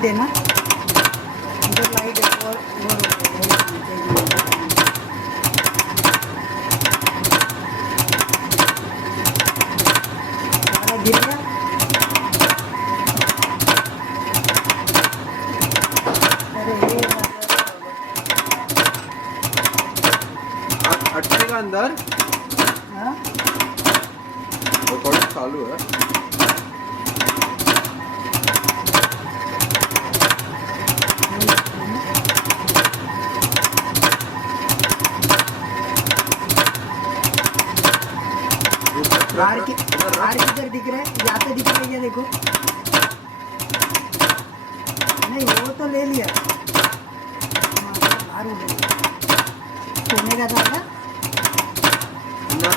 लाइट है ना, इधर लाइट है और गिर गया। अरे ये अटकेगा अंदर। हाँ रिकॉर्डिंग चालू है। बाहर किधर दिख रहा है, यहाँ पे दिख रहा है क्या, देखो। नहीं वो तो ले लिया, बाहर हो गया, सोने का था क्या? ना